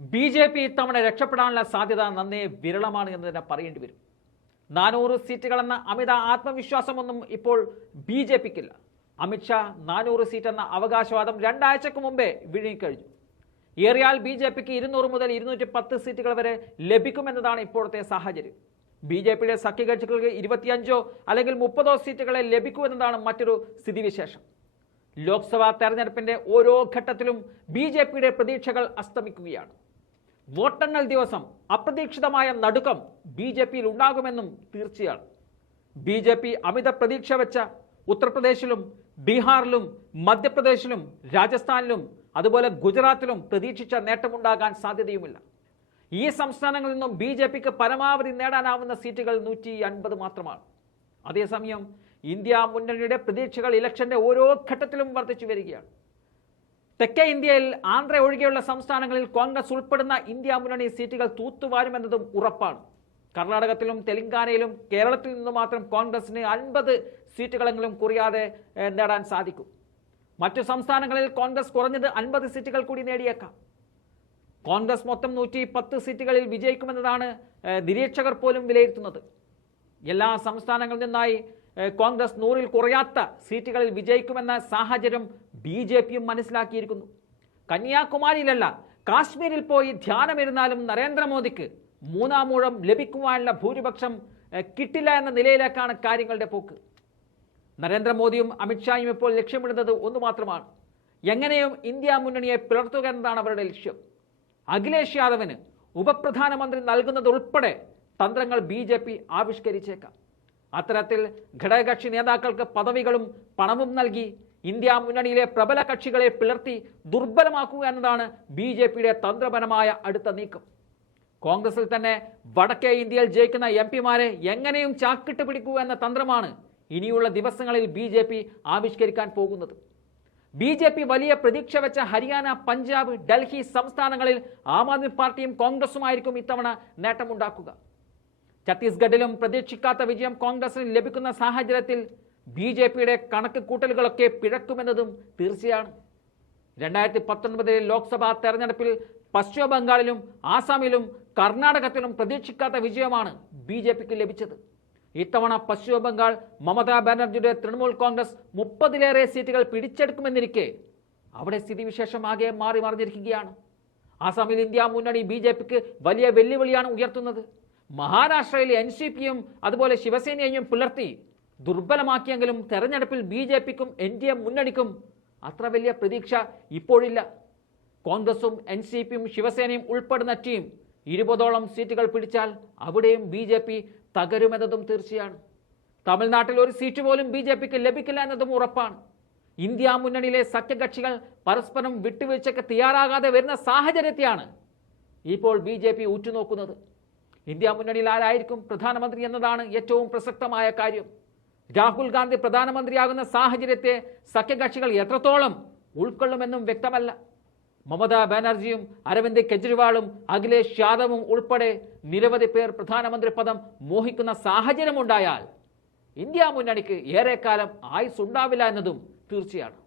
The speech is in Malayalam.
BJP ഇത്തവണ രക്ഷപ്പെടാനുള്ള സാധ്യത നന്നേ വിരളമാണ് എന്ന് തന്നെ പറയേണ്ടി വരും. 400 സീറ്റുകളെന്ന അമിത ആത്മവിശ്വാസമൊന്നും ഇപ്പോൾ BJPക്കില്ല. അമിത്ഷാ 400 സീറ്റ് എന്ന അവകാശവാദം 2 ആഴ്ചക്ക് മുമ്പേ വിഴുങ്ങിക്കഴിഞ്ഞു. ഏറിയാൽ BJPക്ക് 200 മുതൽ 210 സീറ്റുകൾ വരെ ലഭിക്കുമെന്നതാണ് ഇപ്പോഴത്തെ സാഹചര്യം. BJPയുടെ സഖ്യകക്ഷികൾക്ക് 25 അല്ലെങ്കിൽ 30 സീറ്റുകളെ ലഭിക്കൂ എന്നതാണ് മറ്റൊരു സ്ഥിതിവിശേഷം. ലോക്സഭാ തെരഞ്ഞെടുപ്പിന്റെ ഓരോ ഘട്ടത്തിലും BJPയുടെ പ്രതീക്ഷകൾ അസ്തമിക്കുകയാണ്. വോട്ടെണ്ണൽ ദിവസം അപ്രതീക്ഷിതമായ നടുക്കം BJPയിൽ ഉണ്ടാകുമെന്നും തീർച്ചയാണ്. BJP അമിത പ്രതീക്ഷ വെച്ച ഉത്തർപ്രദേശിലും ബീഹാറിലും മധ്യപ്രദേശിലും രാജസ്ഥാനിലും അതുപോലെ ഗുജറാത്തിലും പ്രതീക്ഷിച്ച നേട്ടമുണ്ടാകാൻ സാധ്യതയുമില്ല. ഈ സംസ്ഥാനങ്ങളിൽ നിന്നും BJPക്ക് പരമാവധി നേടാനാവുന്ന സീറ്റുകൾ 150 മാത്രമാണ്. അതേസമയം ഇന്ത്യ മുന്നണിയുടെ പ്രതീക്ഷകൾ ഇലക്ഷന്റെ ഓരോ ഘട്ടത്തിലും വർദ്ധിച്ചു വരികയാണ്. തെക്കേ ഇന്ത്യയിൽ ആന്ധ്ര ഒഴികെയുള്ള സംസ്ഥാനങ്ങളിൽ കോൺഗ്രസ് ഉൾപ്പെടുന്ന ഇന്ത്യ മുന്നണി സീറ്റുകൾ തൂത്തുവാരുമെന്നതും ഉറപ്പാണ്. കർണാടകത്തിലും തെലങ്കാനയിലും കേരളത്തിൽ നിന്ന് മാത്രം കോൺഗ്രസിന് 50 സീറ്റുകളെങ്കിലും കുറയാതെ നേടാൻ സാധിക്കും. മറ്റു സംസ്ഥാനങ്ങളിൽ കോൺഗ്രസ് കുറഞ്ഞത് 50 സീറ്റുകൾ കൂടി നേടിയേക്കാം. കോൺഗ്രസ് മൊത്തം 110 സീറ്റുകളിൽ വിജയിക്കുമെന്നതാണ് നിരീക്ഷകർ പോലും വിലയിരുത്തുന്നത്. എല്ലാ സംസ്ഥാനങ്ങളിൽ നിന്നായി കോൺഗ്രസ് 100-ൽ കുറയാത്ത സീറ്റുകളിൽ വിജയിക്കുമെന്ന സാഹചര്യം BJPയും മനസ്സിലാക്കിയിരിക്കുന്നു. കന്യാകുമാരിയിലല്ല, കാശ്മീരിൽ പോയി ധ്യാനമിരുന്നാലും നരേന്ദ്രമോദിക്ക് 3-ാം ഊഴം ലഭിക്കുവാനുള്ള ഭൂരിപക്ഷം കിട്ടില്ല എന്ന നിലയിലേക്കാണ് കാര്യങ്ങളുടെ പോക്ക്. നരേന്ദ്രമോദിയും അമിത്ഷായും ഇപ്പോൾ ലക്ഷ്യമിടുന്നത് ഒന്ന് മാത്രമാണ്: എങ്ങനെയും ഇന്ത്യ മുന്നണിയെ പിളർത്തുക എന്നതാണ് അവരുടെ ലക്ഷ്യം. അഖിലേഷ് യാദവിന് ഉപപ്രധാനമന്ത്രി നൽകുന്നതുൾപ്പെടെ തന്ത്രങ്ങൾ BJP ആവിഷ്കരിച്ചേക്കാം. അത്തരത്തിൽ ഘടകകക്ഷി നേതാക്കൾക്ക് പദവികളും പണവും നൽകി ഇന്ത്യ മുന്നണിയിലെ പ്രബല കക്ഷികളെ പിളർത്തി ദുർബലമാക്കുക എന്നതാണ് BJPയുടെ തന്ത്രപരമായ അടുത്ത നീക്കം. കോൺഗ്രസിൽ തന്നെ വടക്കേ ഇന്ത്യയിൽ ജയിക്കുന്ന MP-മാരെ എങ്ങനെയും ചാക്കിട്ട് പിടിക്കുക എന്ന തന്ത്രമാണ് ഇനിയുള്ള ദിവസങ്ങളിൽ BJP ആവിഷ്കരിക്കാൻ പോകുന്നത്. BJP വലിയ പ്രതീക്ഷ വെച്ച ഹരിയാന, പഞ്ചാബ്, ഡൽഹി സംസ്ഥാനങ്ങളിൽ ആം ആദ്മി പാർട്ടിയും കോൺഗ്രസുമായിരിക്കും ഇത്തവണ നേട്ടമുണ്ടാക്കുക. ഛത്തീസ്ഗഡിലും പ്രതീക്ഷിക്കാത്ത വിജയം കോൺഗ്രസിന് ലഭിക്കുന്ന സാഹചര്യത്തിൽ BJPയുടെ കണക്ക് കൂട്ടലുകളൊക്കെ പിഴക്കുമെന്നതും തീർച്ചയാണ്. 2019 ലോക്സഭാ തെരഞ്ഞെടുപ്പിൽ പശ്ചിമ ബംഗാളിലും ആസാമിലും കർണാടകത്തിലും പ്രതീക്ഷിക്കാത്ത വിജയമാണ് BJPക്ക് ലഭിച്ചത്. ഇത്തവണ പശ്ചിമ ബംഗാൾ മമതാ ബാനർജിയുടെ തൃണമൂൽ കോൺഗ്രസ് 30-ലേറെ സീറ്റുകൾ പിടിച്ചെടുക്കുമെന്നിരിക്കെ അവിടെ സ്ഥിതിവിശേഷം ആകെ മാറി മറിഞ്ഞിരിക്കുകയാണ്. ആസാമിൽ ഇന്ത്യ മുന്നണി BJPക്ക് വലിയ വെല്ലുവിളിയാണ് ഉയർത്തുന്നത്. മഹാരാഷ്ട്രയിൽ NCPയും അതുപോലെ ശിവസേനയെയും പുലർത്തി ദുർബലമാക്കിയെങ്കിലും തെരഞ്ഞെടുപ്പിൽ BJPക്കും NDA മുന്നണിക്കും അത്ര വലിയ പ്രതീക്ഷ ഇപ്പോഴില്ല. കോൺഗ്രസും NCPയും ശിവസേനയും ഉൾപ്പെടുന്ന ടീം 20ഓളം സീറ്റുകൾ പിടിച്ചാൽ അവിടെയും BJP തകരുമെന്നതും തീർച്ചയാണ്. തമിഴ്നാട്ടിൽ ഒരു സീറ്റ് പോലും BJPക്ക് ലഭിക്കില്ല എന്നതും ഉറപ്പാണ്. ഇന്ത്യ മുന്നണിയിലെ സഖ്യകക്ഷികൾ പരസ്പരം വിട്ടുവീഴ്ചയ്ക്ക് തയ്യാറാകാതെ വരുന്ന സാഹചര്യത്തെയാണ് ഇപ്പോൾ BJP ഉറ്റുനോക്കുന്നത്. ഇന്ത്യ മുന്നണിയിൽ ആരായിരിക്കും പ്രധാനമന്ത്രി എന്നതാണ് ഏറ്റവും പ്രസക്തമായ കാര്യം. രാഹുൽ ഗാന്ധി പ്രധാനമന്ത്രിയാകുന്ന സാഹചര്യത്തെ സഖ്യകക്ഷികൾ എത്രത്തോളം ഉൾക്കൊള്ളുമെന്നും വ്യക്തമല്ല. മമതാ ബാനർജിയും അരവിന്ദ് കെജ്രിവാളും അഖിലേഷ് യാദവും ഉൾപ്പെടെ നിരവധി പേർ പ്രധാനമന്ത്രി പദം മോഹിക്കുന്ന സാഹചര്യമുണ്ടായാൽ ഇന്ത്യ മുന്നണിക്ക് ഏറെക്കാലം ആയുസ്സുണ്ടാവില്ല എന്നതും തീർച്ചയാണ്.